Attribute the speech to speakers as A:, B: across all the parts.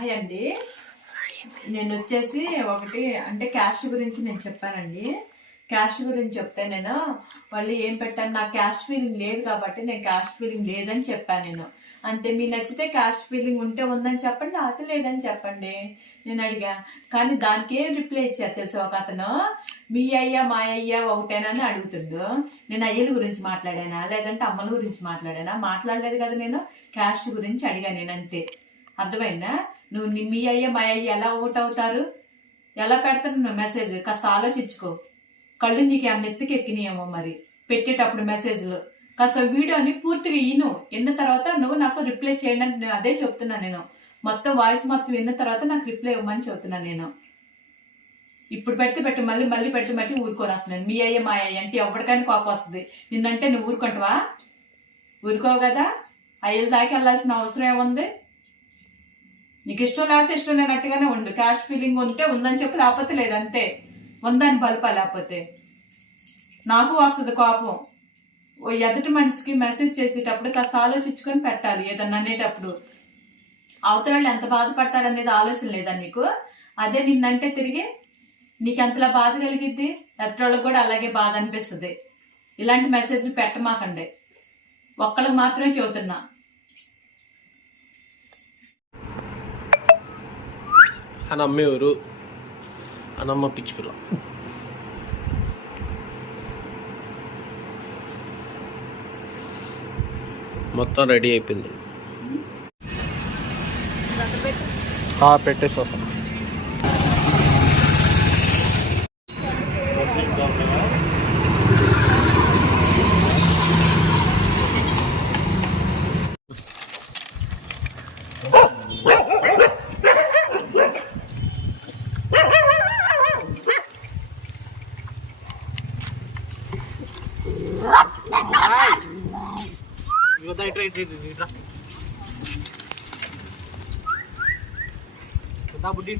A: Hi అండి. నేను వచ్చేసి ఒకటి అంటే క్యాస్ట్ గురించి నేను చెప్పానండి. క్యాస్ట్ గురించి చెప్తే నేను వాళ్ళు ఏం పెట్టాను నాకు క్యాస్ట్ ఫీలింగ్ లేదు కాబట్టి నేను క్యాస్ట్ ఫీలింగ్ లేదని చెప్పాను నేను. అంతే మీ నచ్చితే క్యాస్ట్ ఫీలింగ్ ఉంటే ఉందని చెప్పండి లేకపోతే లేదని చెప్పండి. నేను అడిగా కానీ దానికి ఏం రిప్లై ఇచ్చారు తెలుసా ఒక అతను? మీ అయ్యా మా అయ్యా ఒకటేనని అడుగుతుండు. నేను అయ్యల గురించి మాట్లాడానా లేదంటే అమ్మల గురించి మాట్లాడానా? మాట్లాడలేదు కదా నేను క్యాస్ట్ గురించి అడిగా నేను అంతే. అర్థమైందా? నువ్వు మీ అయ్య మా అయ్య ఎలా ఓట్ అవుతారు? ఎలా పెడతాను మెసేజ్ కాస్త ఆలోచించుకో. కళ్ళు నీకు ఆ నెత్తికి ఎక్కినాయేమో మరి. పెట్టేటప్పుడు మెసేజ్లు కాస్త వీడియోని పూర్తిగా ఇను. విన్న తర్వాత నువ్వు నాకు రిప్లై చేయండి అని నేను అదే చెప్తున్నా నేను. మొత్తం వాయిస్ మొత్తం విన్న తర్వాత నాకు రిప్లై ఇవ్వమని చెప్తున్నా నేను. ఇప్పుడు పెడితే పెట్టు మళ్ళీ మళ్ళీ పెట్టి మళ్ళీ ఊరుకోను అసలు మీ అయ్య మా అయ్య అంటే ఎవరికైనా కోపం వస్తుంది. నిన్నంటే నువ్వు ఊరుకుంటావా? ఊరుకోవు కదా? అయ్యలు దాకా వెళ్ళాల్సిన అవసరం ఏముంది? నీకు ఇష్టం లేకపోతే ఇష్టం లేనట్టుగానే ఉండు. క్యాష్ ఫీలింగ్ ఉంటే ఉందని చెప్పి లేకపోతే లేదంతే ఉందని బలప లేకపోతే. నాకు వస్తుంది కోపం. ఓ ఎదుటి మనిషికి మెసేజ్ చేసేటప్పుడు కాస్త ఆలోచించుకొని పెట్టాలి ఏదన్నా అనేటప్పుడు. అవతల వాళ్ళు ఎంత బాధపడతారనేది ఆలోచన లేదా నీకు? అదే నిన్నంటే తిరిగి నీకు ఎంతలా బాధ కలిగిద్ది? ఎదుటోళ్ళకి కూడా అలాగే బాధ అనిపిస్తుంది. ఇలాంటి మెసేజ్లు పెట్టమాకండి. ఒక్కళ్ళకి మాత్రమే చెబుతున్నా.
B: అని అమ్మేవారు అని అమ్మ పిచ్చి పిల్ల. మొత్తం రెడీ అయిపోయింది. పెట్టేసి వస్తాం బుడ్డి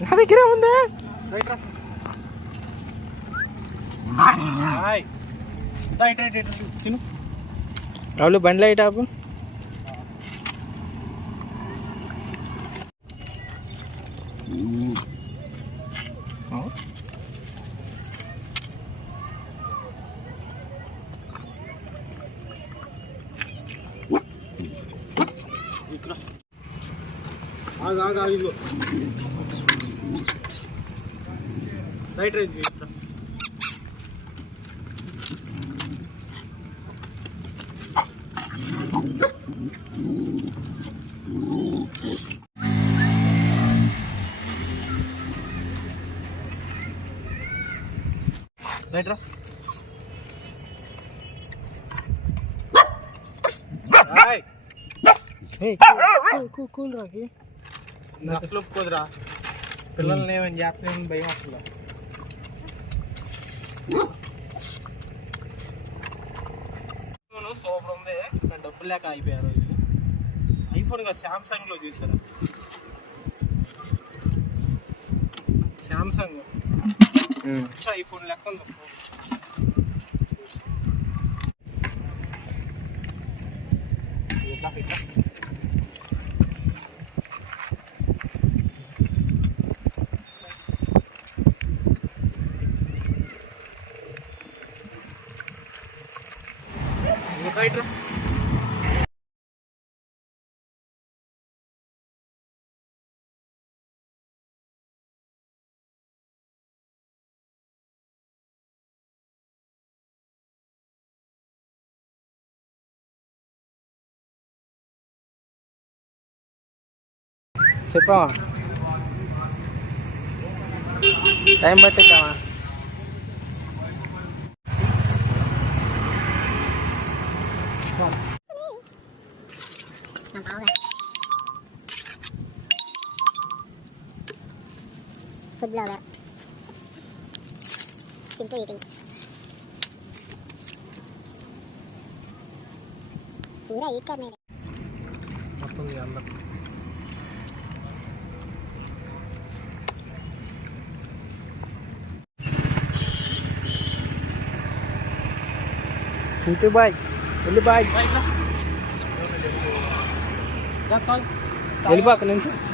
B: నా దగ్గర ఉందే రావులు బండి లైట్ ఆపు రైట్ రైట్ రైట్ రా. కూల్ రాకి అసలు ఒప్పుకోదురా పిల్లల్ని ఏమని చేస్తామని భయం అసలు సూపర్ ఉంది నేను డబ్బులు లేక అయిపోయారు ఐఫోన్ కాదు శాంసంగ్లో చూసారా శాంసంగ్ ఐఫోన్ లెక్క ఉంది phone. ఇట్లా ఇట్లా ఇంకా ఇట్రా చెప్పా
C: టైం పట్టిద్దామా
D: flour simple you can पूरा एक करने
C: मस्त हो गया अंदर bay, baik, bay baik. Baiklah. Datang. Beli baik nanti.